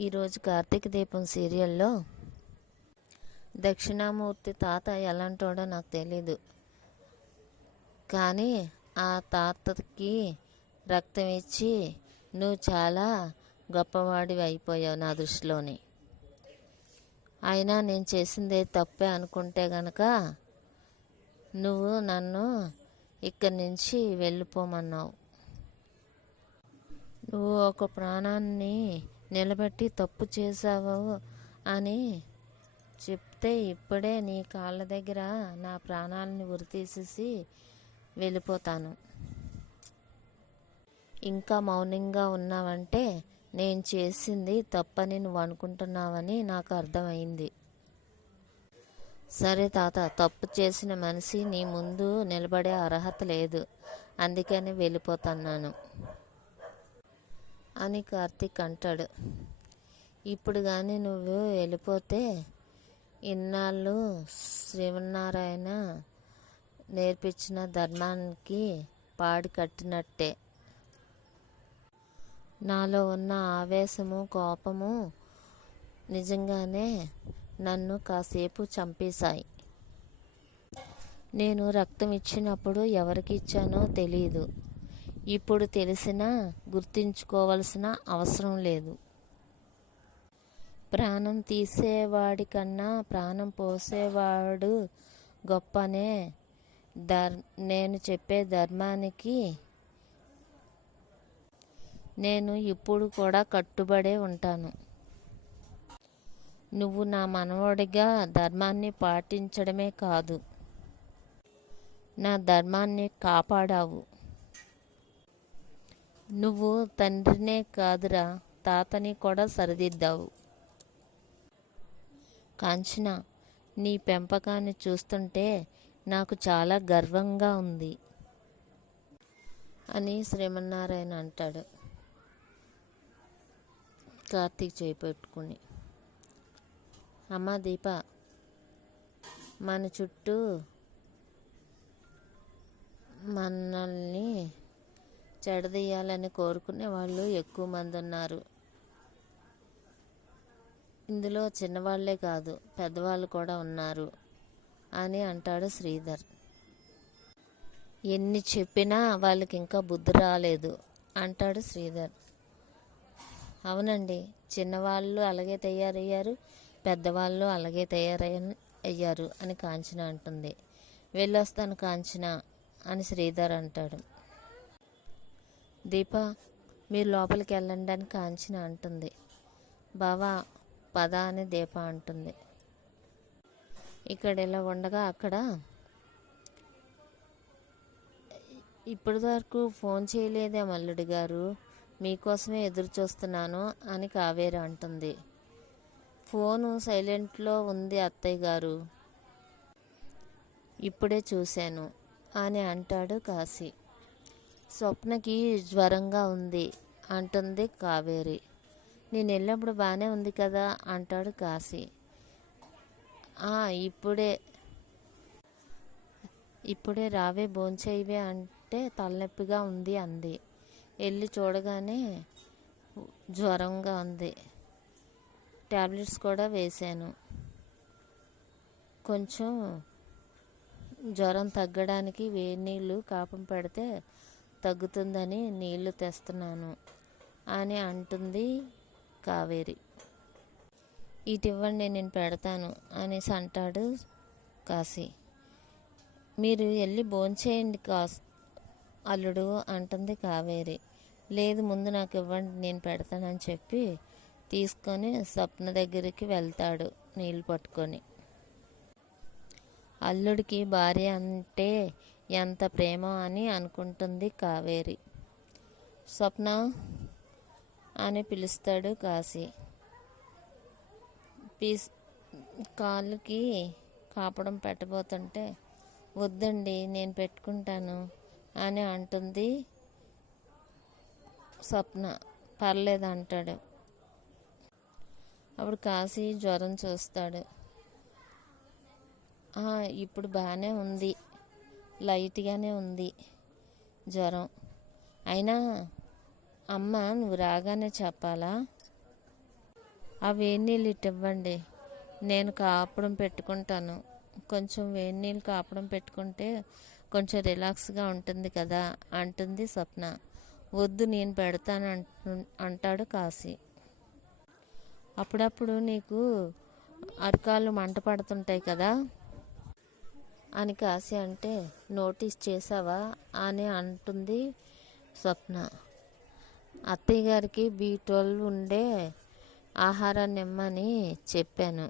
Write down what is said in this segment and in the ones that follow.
ఈరోజు కార్తీక దీపం సీరియల్లో దక్షిణామూర్తి తాత ఎలాంటోడో నాకు తెలీదు, కానీ ఆ తాతకి రక్తం ఇచ్చి నువ్వు చాలా గొప్పవాడివి అయిపోయావు నా దృష్టిలోని. అయినా నేను చేసిందే తప్పే అనుకుంటే గనక నువ్వు నన్ను ఇక్కడి నుంచి వెళ్ళిపోమన్నావు. నువ్వు ఒక ప్రాణాన్ని నిలబెట్టి తప్పు చేసావు అని చెప్తే ఇప్పుడే నీ కాళ్ళ దగ్గర నా ప్రాణాలని ఉరితీసేసి వెళ్ళిపోతాను. ఇంకా మౌనంగా ఉన్నావంటే నేను చేసింది తప్పని నువ్వు అనుకుంటున్నావని నాకు అర్థమైంది. సరే తాత, తప్పు చేసిన మనిషి నీ ముందు నిలబడే అర్హత లేదు, అందుకని వెళ్ళిపోతున్నాను అని కార్తీక్ అంటాడు. ఇప్పుడు కానీ నువ్వు వెళ్ళిపోతే ఇన్నాళ్ళు శ్రీమన్నారాయణ నేర్పించిన ధర్మానికి పాడి కట్టినట్టే. నాలో ఉన్న ఆవేశము, కోపము నిజంగానే నన్ను కాసేపు చంపేశాయి. నేను రక్తం ఇచ్చినప్పుడు ఎవరికి ఇచ్చానో తెలీదు. ఇప్పుడు తెలిసినా గుర్తించుకోవాల్సిన అవసరం లేదు. ప్రాణం తీసేవాడి కన్నా ప్రాణం పోసేవాడు గొప్పనే నేను చెప్పే ధర్మానికి నేను ఇప్పుడు కూడా కట్టుబడే ఉంటాను. నువ్వు నా మనవడిగా ధర్మాన్ని పాటించడమే కాదు, నా ధర్మాన్ని కాపాడావు. నువ్వు తండ్రినే కాదురా, తాతని కూడా సరిదిద్దావు. కాంచన, నీ పెంపకాన్ని చూస్తుంటే నాకు చాలా గర్వంగా ఉంది అని శ్రీమన్నారాయణ అంటాడు కార్తీక్ చేపెట్టుకుని. అమ్మ దీప, మన చుట్టూ మనల్ని చెడదీయాలని కోరుకునే వాళ్ళు ఎక్కువ మంది ఉన్నారు. ఇందులో చిన్నవాళ్లే కాదు, పెద్దవాళ్ళు కూడా ఉన్నారు అని అంటాడు శ్రీధర్. ఎన్ని చెప్పినా వాళ్ళకి ఇంకా బుద్ధి రాలేదు అంటాడు శ్రీధర్. అవునండి, చిన్నవాళ్ళు అలాగే తయారయ్యారు, పెద్దవాళ్ళు అలాగే తయారయ్యారు అని కాంచన అంటుంది. వెళ్ళొస్తాను కాంచన అని శ్రీధర్ అంటాడు. దీప, మీరు లోపలికి వెళ్ళండి అని కాంచన అంటుంది. బావా పద అని దీప అంటుంది. ఇక్కడ ఇలా ఉండగా అక్కడ ఇప్పటి వరకు ఫోన్ చేయలేదే మల్లుడి గారు, మీకోసమే ఎదురు చూస్తున్నాను అని కావేరి అంటుంది. ఫోను సైలెంట్లో ఉంది అత్తయ్య గారు, ఇప్పుడే చూశాను అని అంటాడు కాశీ. స్వప్నకి జ్వరంగా ఉంది అంటుంది కావేరి. నేను వెళ్ళినప్పుడు బాగానే ఉంది కదా అంటాడు కాశీ. ఇప్పుడే రావే భోంచేయవే అంటే తలనొప్పిగా ఉంది అంది. వెళ్ళి చూడగానే జ్వరంగా ఉంది, టాబ్లెట్స్ కూడా వేశాను. కొంచెం జ్వరం తగ్గడానికి వేడి నీళ్ళు కాపం పెడితే తగ్గుతుందని నీళ్లు తెస్తున్నాను అని అంటుంది కావేరి. ఇటివ్వండి నేను పెడతాను అనేసి అంటాడు కాశీ. మీరు వెళ్ళి భోంచేయండి అల్లుడు అంటుంది కావేరి. లేదు, ముందు నాకు ఇవ్వండి నేను పెడతానని చెప్పి తీసుకొని స్వప్న దగ్గరికి వెళ్తాడు నీళ్ళు పట్టుకొని. అల్లుడికి భార్య అంటే ఎంత ప్రేమ అని అనుకుంటుంది కావేరి. స్వప్న అని పిలుస్తాడు కాశీ. కాళ్ళకి కాపడం పెట్టబోతుంటే వద్దండి నేను పెట్టుకుంటాను అని అంటుంది స్వప్న. పర్లేదు అంటాడు. అప్పుడు కాశీ జ్వరం చూస్తాడు. ఇప్పుడు బాగానే ఉంది, లైట్గానే ఉంది జ్వరం. అయినా అమ్మ నువ్వు రాగానే చెప్పాలా? ఆ వేడి నీళ్ళు ఇటు ఇవ్వండి, నేను కాపడం పెట్టుకుంటాను. కొంచెం వేడి నీళ్ళు కాపడం పెట్టుకుంటే కొంచెం రిలాక్స్గా ఉంటుంది కదా అంటుంది స్వప్న. వద్దు, నేను పెడతాను అంటాడు కాశీ. అప్పుడప్పుడు నీకు అరకాళ్ళు మంట పడుతుంటాయి కదా అని కాశీ అంటే, నోటీస్ చేసావా అని అంటుంది స్వప్న. అత్తయ్య గారికి B12 ఉండే ఆహారాన్ని ఇమ్మని చెప్పాను.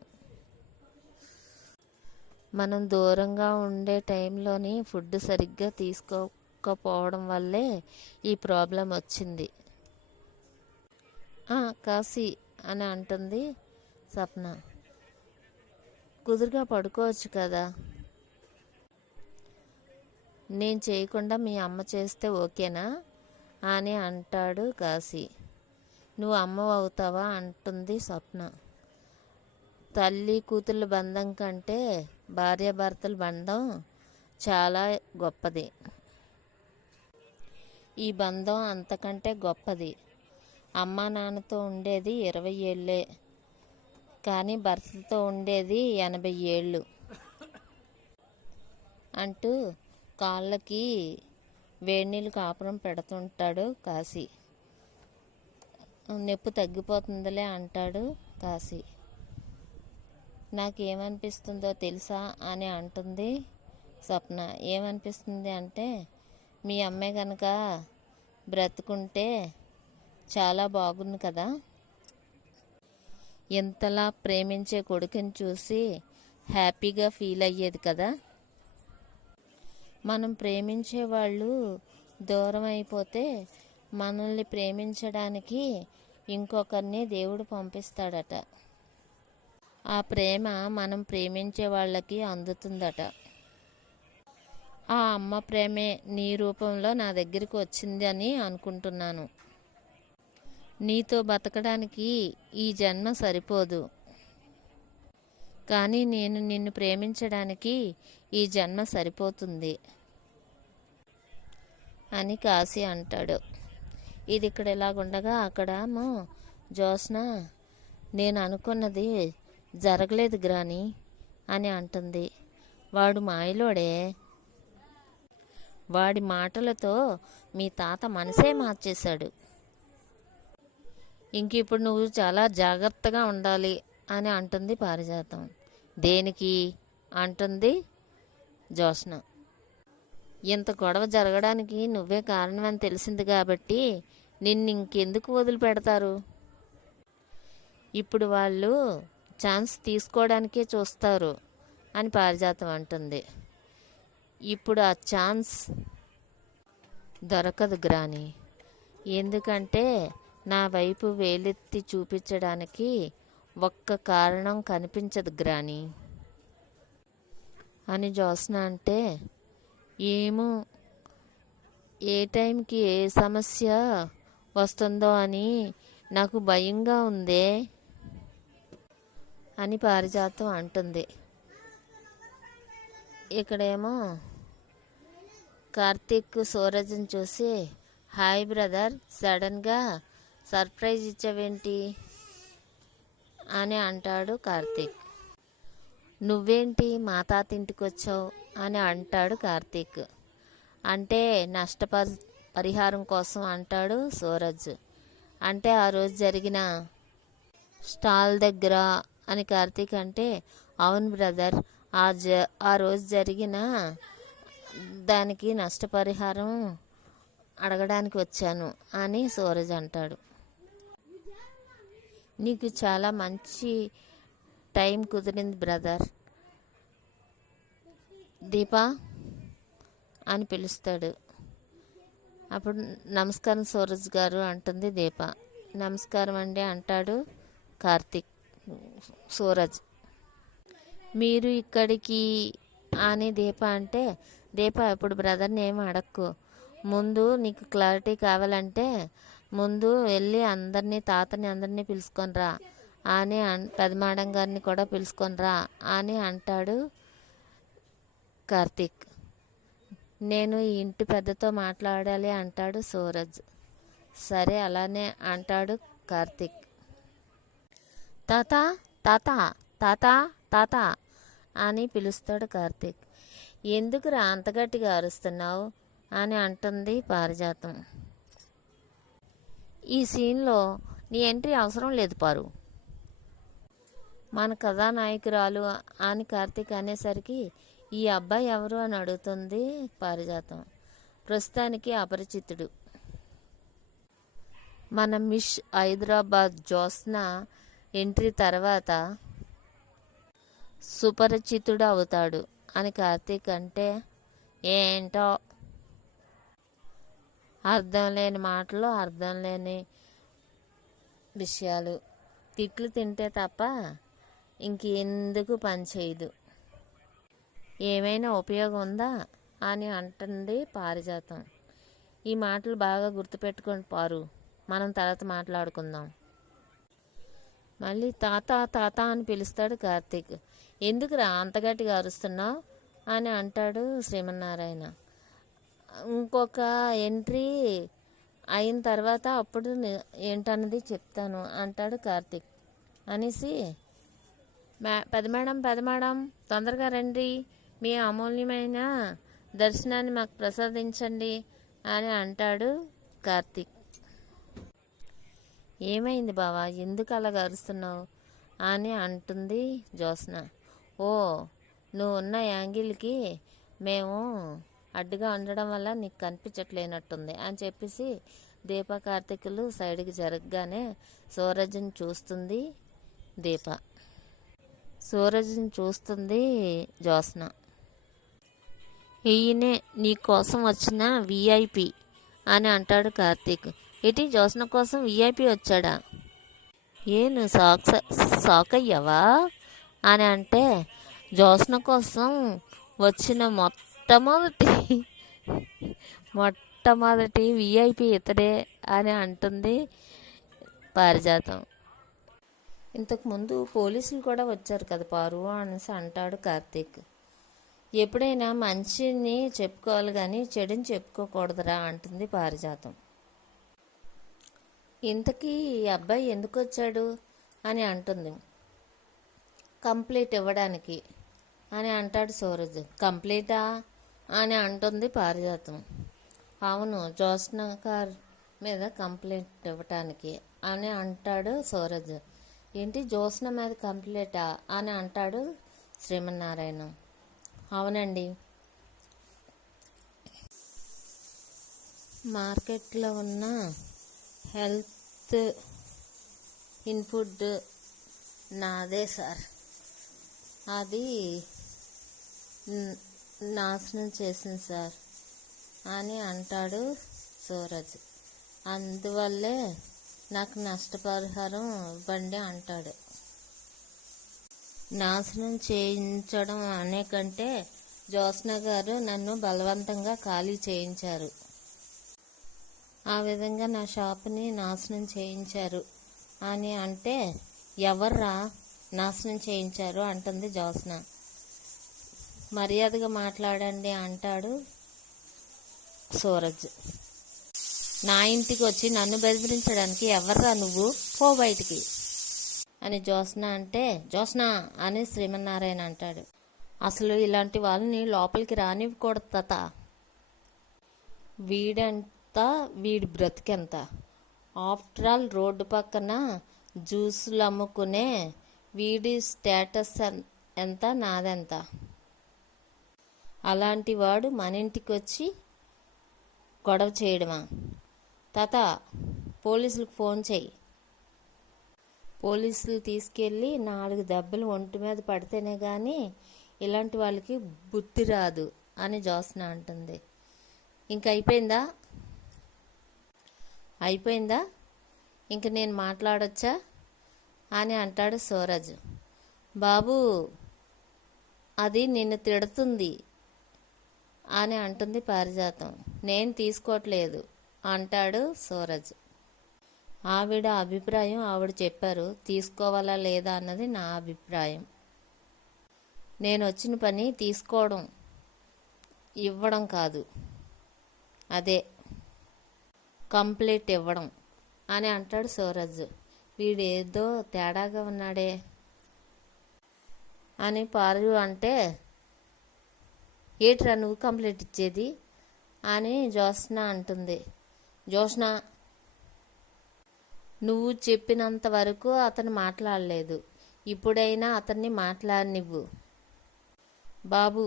మనం దూరంగా ఉండే టైంలోని ఫుడ్ సరిగ్గా తీసుకోకపోవడం వల్లే ఈ ప్రాబ్లం వచ్చింది కాశీ అని అంటుంది స్వప్న. కుదురుగా పడుకోవచ్చు కదా, నేను చేయకుండా మీ అమ్మ చేస్తే ఓకేనా అని అంటాడు కాశీ. నువ్వు అమ్మ అవుతావా అంటుంది స్వప్న. తల్లి కూతుళ్ళ బంధం కంటే భార్యాభర్తల బంధం చాలా గొప్పది. ఈ బంధం అంతకంటే గొప్పది. అమ్మా నాన్నతో ఉండేది 20 ఏళ్ళే, కానీ భర్తతో ఉండేది 80 ఏళ్ళు అంటూ కాళ్ళకి వేడినీళ్ళు కాపురం పెడుతుంటాడు కాశీ. నొప్పి తగ్గిపోతుందిలే అంటాడు కాశీ. నాకేమనిపిస్తుందో తెలుసా అని అంటుంది స్వప్న. ఏమనిపిస్తుంది అంటే, మీ అమ్మే కనుక బ్రతుకుంటే చాలా బాగుంది కదా, ఎంతలా ప్రేమించే కొడుకుని చూసి హ్యాపీగా ఫీల్ అయ్యేది కదా. మనం ప్రేమించే వాళ్ళు దూరం అయిపోతే మనల్ని ప్రేమించడానికి ఇంకొకరిని దేవుడు పంపిస్తాడట. ఆ ప్రేమ మనం ప్రేమించే వాళ్ళకి అందుతుందట. ఆ అమ్మ ప్రేమే నీ రూపంలో నా దగ్గరికి వచ్చింది అని అనుకుంటున్నాను. నీతో బతకడానికి ఈ జన్మ సరిపోదు, కానీ నేను నిన్ను ప్రేమించడానికి ఈ జన్మ సరిపోతుంది అని కాశీ అంటాడు. ఇది ఇక్కడ ఇలాగుండగా అక్కడేమో జ్యోత్స్న, నేను అనుకున్నది జరగలేదు గ్రాని అని అంటుంది. వాడు మాయలోడే, వాడి మాటలతో మీ తాత మనసే మార్చేశాడు. ఇంక ఇప్పుడు నువ్వు చాలా జాగ్రత్తగా ఉండాలి అని అంటుంది పారిజాతం. దేనికి అంటుంది జ్యోత్స్న. ఇంత గొడవ జరగడానికి నువ్వే కారణమని తెలిసింది కాబట్టి నిన్ను ఇంకెందుకు వదిలిపెడతారు? ఇప్పుడు వాళ్ళు ఛాన్స్ తీసుకోవడానికే చూస్తారు అని పారిజాతం అంటుంది. ఇప్పుడు ఆ ఛాన్స్ దొరకదు గ్రాని, ఎందుకంటే నా వైపు వేలెత్తి చూపించడానికి ఒక్క కారణం కనిపించదు గ్రాని అని జ్యోత్స్న అంటే, ఏమో ఏ టైంకి ఏ సమస్య వస్తుందో అని నాకు భయంగా ఉందే అని పారిజాతం అంటుంది. ఇక్కడేమో కార్తీక్ సూరజ్ని చూసి, హాయ్ బ్రదర్, సడన్గా సర్ప్రైజ్ ఇచ్చావేంటి అని అంటాడు కార్తీక్. నువ్వేంటి మా తాత ఇంటికి వచ్చావు అని అంటాడు కార్తీక్. అంటే పరిహారం కోసం అంటాడు సూరజ్. అంటే ఆ రోజు జరిగిన స్టాల్ దగ్గర అని కార్తీక్ అంటే, అవును బ్రదర్, ఆ రోజు జరిగిన దానికి నష్టపరిహారం అడగడానికి వచ్చాను అని సూరజ్ అంటాడు. నీకు చాలా మంచి టైం కుదిరింది బ్రదర్. దీపా అని పిలుస్తాడు. అప్పుడు నమస్కారం సూరజ్ గారు అంటుంది దీప. నమస్కారం అండి అంటాడు కార్తీక్. సూరజ్, మీరు ఇక్కడికి అని దీప అంటే, దీప ఇప్పుడు బ్రదర్ని ఏమి అడక్కు, ముందు నీకు క్లారిటీ కావాలంటే ముందు వెళ్ళి తాతని అందరినీ పిలుచుకొని రా అని పెదమాడం గారిని కూడా పిలుచుకొని రా అని అంటాడు కార్తీక్. నేను ఈ ఇంటి పెద్దతో మాట్లాడాలి అంటాడు సూరజ్. సరే అలానే అంటాడు కార్తీక్. తాత తాత తాత తాత అని పిలుస్తాడు కార్తీక్. ఎందుకురా అంత గట్టిగా అరుస్తున్నావు అని అంటుంది పారిజాతం. ఈ సీన్లో నీ ఎంట్రీ అవసరం లేదు పారు, మన కథానాయకురాలు అని కార్తీక్ అనేసరికి ఈ అబ్బాయి ఎవరు అని అడుగుతుంది పారిజాతం. ప్రస్తుతానికి అపరిచితుడు. మన మిస్ హైదరాబాద్ జ్యోత్స్న ఎంట్రీ తర్వాత సుపరిచితుడు అవుతాడు అని కార్తీక్ అంటే, ఏంటో అర్థం లేని మాటలు, అర్థం లేని విషయాలు, తిట్లు తింటే తప్ప ఇంకెందుకు పని చేయదు, ఏమైనా ఉపయోగం ఉందా అని అంటుంది పారిజాతం. ఈ మాటలు బాగా గుర్తుపెట్టుకొని పారు, మనం తర్వాత మాట్లాడుకుందాం. మళ్ళీ తాత తాత అని పిలుస్తాడు కార్తీక్. ఎందుకురా అంత గట్టిగా అరుస్తున్నావు అని అంటాడు శ్రీమన్నారాయణ. ఇంకొక ఎంట్రీ అయిన తర్వాత అప్పుడు ఏంటన్నది చెప్తాను అంటాడు కార్తీక్. అనేసి పెద్ద మేడం తొందరగా రండి, మీ అమూల్యమైన దర్శనాన్ని మాకు ప్రసాదించండి అని అంటాడు కార్తీక్. ఏమైంది బావా, ఎందుకు అలాగ అరుస్తున్నావు అని అంటుంది జ్యోత్స్న. ఓ, నువ్వు ఉన్న యాంగిల్కి మేము అడ్డుగా ఉండడం వల్ల నీకు కనిపించట్లేనట్టుంది అని చెప్పేసి దీప కార్తీకులు సైడ్కి జరగగానే సూరజ్ని చూస్తుంది దీప. సూరజ్ని చూస్తుంది జ్యోత్స్న. ఈయనే నీ కోసం వచ్చిన విఐపి అని అంటాడు కార్తీక్. ఇటీ జ్యోత్స్న కోసం విఐపి వచ్చాడా? నువ్వు షాక్ అయ్యావా అని అంటే, జ్యోత్స్న కోసం వచ్చిన మొట్టమొదటి విఐపి ఇతడే అని అంటుంది పారిజాతం. ఇంతకుముందు పోలీసులు కూడా వచ్చారు కదా పారు అనేసి అంటాడు కార్తీక్. ఎప్పుడైనా మంచిని చెప్పుకోవాలి కానీ చెడుని చెప్పుకోకూడదురా అంటుంది పారిజాతం. ఇంతకీ ఈ అబ్బాయి ఎందుకు వచ్చాడు అని అంటుంది. కంప్లీట్ ఇవ్వడానికి అని అంటాడు సూరజ్. కంప్లీటా అని అంటుంది పారిజాతం. అవును, జ్యోత్స్న గారి మీద కంప్లైంట్ ఇవ్వటానికి అని అంటాడు సూరజ్. ఏంటి జ్యోత్స్న మీద కంప్లైంటా అని అంటాడు శ్రీమన్నారాయణ. అవునండి, మార్కెట్లో ఉన్న హెల్త్ ఇన్పుట్ నాదే సార్, అది నాశనం చేసింది సార్ అని అంటాడు సూరజ్. అందువల్లే నాకు నష్టపరిహారం ఇవ్వండి అంటాడు. నాశనం చేయించడం అనే కంటే జ్యోత్స్న గారు నన్ను బలవంతంగా ఖాళీ చేయించారు, ఆ విధంగా నా షాప్ని నాశనం చేయించారు అని అంటే, ఎవర్రా నాశనం చేయించారు అంటుంది జ్యోత్స్న. మర్యాదగా మాట్లాడండి అంటాడు సూరజ్. నా ఇంటికి వచ్చి నన్ను బెదిరించడానికి ఎవర్రా నువ్వు, పో బయటికి అని జ్యోత్స్న అంటే, జ్యోత్స్న అని శ్రీమన్నారాయణ అంటాడు. అసలు ఇలాంటి వాళ్ళని లోపలికి రానివ్వకూడదు తాత, వీడి బ్రతికెంత, ఆఫ్టర్ ఆల్ రోడ్డు పక్కన జ్యూసులు అమ్ముకునే వీడి స్టేటస్ ఎంత, నాదెంత, అలాంటి వాడు మన ఇంటికి వచ్చి గొడవ చేయడమా? తాత పోలీసులకు ఫోన్ చేయి, పోలీసులు తీసుకెళ్ళి 4 దెబ్బలు ఒంటి మీద పడితేనే కానీ ఇలాంటి వాళ్ళకి బుద్ధి రాదు అని జ్యోత్స్న అంటుంది. ఇంక అయిపోయిందా ఇంక నేను మాట్లాడొచ్చా అని అంటాడు సూరజ్. బాబు అది నిన్ను తిడుతుంది అని అంటుంది పారిజాతం. నేను తీసుకోవట్లేదు అంటాడు సూరజ్. ఆవిడ అభిప్రాయం ఆవిడ చెప్పారు, తీసుకోవాలా లేదా అన్నది నా అభిప్రాయం. నేను వచ్చిన పని తీసుకోవడం ఇవ్వడం కాదు, అదే కంప్లీట్ ఇవ్వడం అని అంటాడు సూరజ్. వీడేదో తేడాగా ఉన్నాడే అని పారు అంటే, ఏట్రా నువ్వు కంప్లైంట్ ఇచ్చేది అని జ్యోత్స్న అంటుంది. జ్యోత్స్న, నువ్వు చెప్పినంత వరకు అతను మాట్లాడలేదు, ఇప్పుడైనా అతన్ని మాట్లాడనివ్వు. బాబు,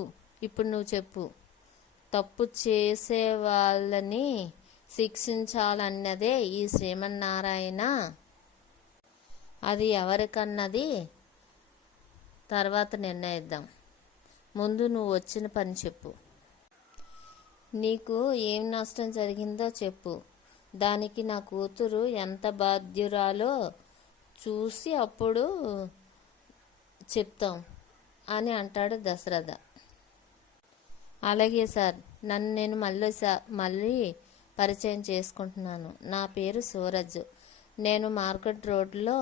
ఇప్పుడు నువ్వు చెప్పు. తప్పు చేసే వాళ్ళని శిక్షించాలన్నదే ఈ శ్రీమన్నారాయణ. అది ఎవరికన్నది తర్వాత నిర్ణయిద్దాం. ముందు నువ్వు వచ్చిన పని చెప్పు. నీకు ఏం నష్టం జరిగిందో చెప్పు. దానికి నా కూతురు ఎంత బాధ్యురాలో చూసి అప్పుడు చెప్తాం అని అంటాడు దశరథ. అలాగే సార్, నన్ను నేను మళ్ళీ పరిచయం చేసుకుంటున్నాను. నా పేరు సూరజ్. నేను మార్కెట్ రోడ్లో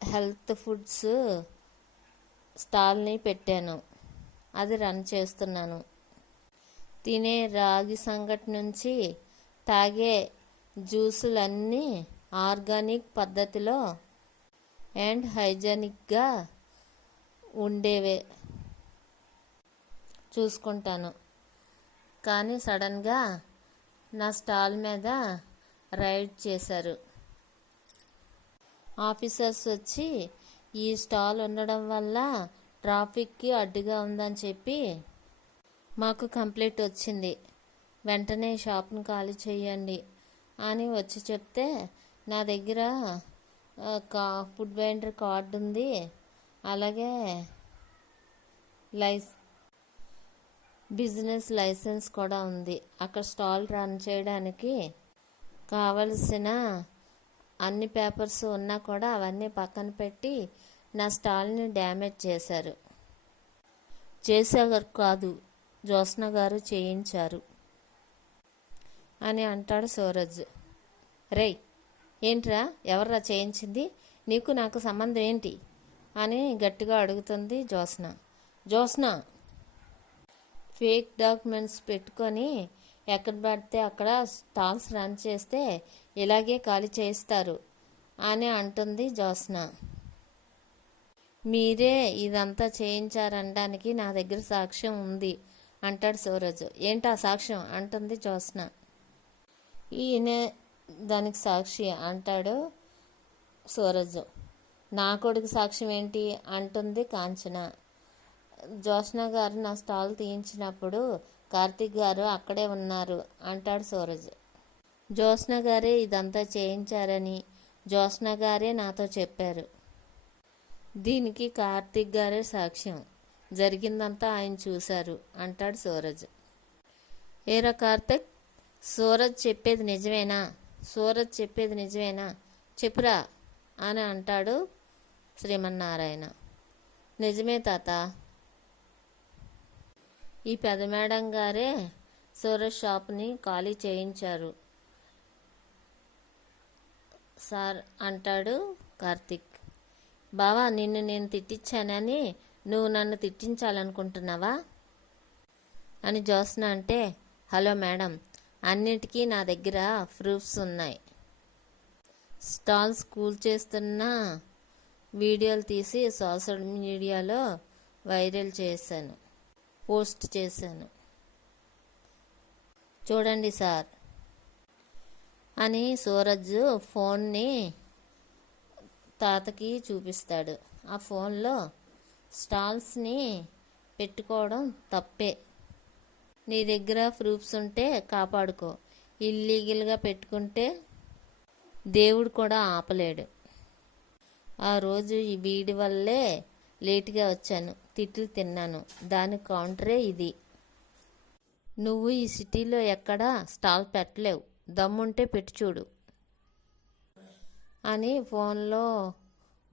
హెల్త్ ఫుడ్స్ స్టాల్ని పెట్టాను. అది రన్ చేస్తున్నాను. తినే రాగి సంగటి నుంచి తాగే జ్యూసులన్నీ ఆర్గానిక్ పద్ధతిలో అండ్ హైజెనిక్గా ఉండేవే చూసుకుంటాను. కానీ సడన్గా నా స్టాల్ మీద రైడ్ చేశారు. ఆఫీసర్స్ వచ్చి ఈ స్టాల్ ఉండడం వల్ల ట్రాఫిక్కి అడ్డుగా ఉందని చెప్పి మాకు కంప్లైంట్ వచ్చింది, వెంటనే షాప్ను ఖాళీ చేయండి అని వచ్చి చెప్తే, నా దగ్గర ఫుడ్ వెండర్ కార్డు ఉంది, అలాగే బిజినెస్ లైసెన్స్ కూడా ఉంది. అక్కడ స్టాల్ రన్ చేయడానికి కావలసిన అన్ని పేపర్స్ ఉన్నా కూడా అవన్నీ పక్కన పెట్టి నా స్టాల్ని డ్యామేజ్ చేశారు. చేశారు కాదు, జ్యోత్స్న గారు చేయించారు అని అంటాడు సూరజ్. రేయ్, ఏంట్రా, ఎవర్రా చేయించింది? నీకు నాకు సంబంధం ఏంటి అని గట్టిగా అడుగుతుంది జ్యోత్స్న. జ్యోత్స్న, ఫేక్ డాక్యుమెంట్స్ పెట్టుకొని ఎక్కడ పడితే అక్కడ స్టాల్స్ రన్ చేస్తే ఇలాగే ఖాళీ చేస్తారు అని అంటుంది జ్యోత్స్న. మీరే ఇదంతా చేయించారనడానికి నా దగ్గర సాక్ష్యం ఉంది అంటాడు సూరజ్. ఏంటా సాక్ష్యం అంటుంది జ్యోత్స్న. ఈయనే దానికి సాక్షి అంటాడు సూరజ్. నా కొడుకు సాక్ష్యం ఏంటి అంటుంది కాంచన. జ్యోత్స్న గారు నా స్టాల్ తీయించినప్పుడు కార్తీక్ గారు అక్కడే ఉన్నారు అంటాడు సూరజ్. జ్యోత్స్న గారే ఇదంతా చేయించారని జ్యోత్స్న గారే నాతో చెప్పారు. దీనికి కార్తీక్ గారే సాక్ష్యం. జరిగిందంతా ఆయన చూశారు అంటాడు సూరజ్. ఏరా కార్తీక్, సూరజ్ చెప్పేది నిజమేనా? సూరజ్ చెప్పేది నిజమేనా? చెప్పురా అని అంటాడు శ్రీమన్నారాయణ. నిజమే తాత, ఈ పెద్ద మేడం గారే సూరజ్ షాప్ని ఖాళీ చేయించారు సార్ అంటాడు కార్తీక్. బావా, నిన్ను నేను తిట్టించానని నువ్వు నన్ను తిట్టించాలనుకుంటున్నావా అని జ్యోత్స్న అంటే, హలో మేడం, అన్నిటికీ నా దగ్గర ప్రూఫ్స్ ఉన్నాయి. స్టాల్స్ కూల్ చేస్తున్న వీడియోలు తీసి సోషల్ మీడియాలో వైరల్ చేశాను, పోస్ట్ చేశాను, చూడండి సార్ అని సూరజ్ ఫోన్ని తాతకి చూపిస్తాడు. ఆ ఫోన్లో స్టాల్స్ని పెట్టుకోవడం తప్పే, నీ దగ్గర ప్రూఫ్స్ ఉంటే కాపాడుకో, ఇల్లీగల్గా పెట్టుకుంటే దేవుడు కూడా ఆపలేడు. ఆ రోజు ఈ వీడి వల్లే లేటుగా వచ్చాను, తిట్లు తిన్నాను, దాని కౌంటరే ఇది. నువ్వు ఈ సిటీలో ఎక్కడా స్టాల్ పెట్టలేవు, దమ్ముంటే పెట్టి చూడు అని ఫోన్లో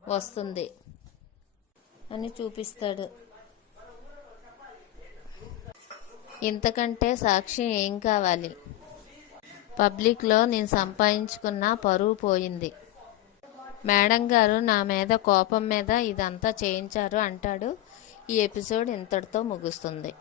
వస్తుంది అని చూపిస్తాడు. ఇంతకంటే సాక్ష్యం ఏం కావాలి? పబ్లిక్లో నేను సంపాదించుకున్న పరువు పోయింది. మేడం గారు నా మీద కోపం మీద ఇదంతా చేయించారు అంటాడు. ఈ ఎపిసోడ్ ఇంతటితో ముగుస్తుంది.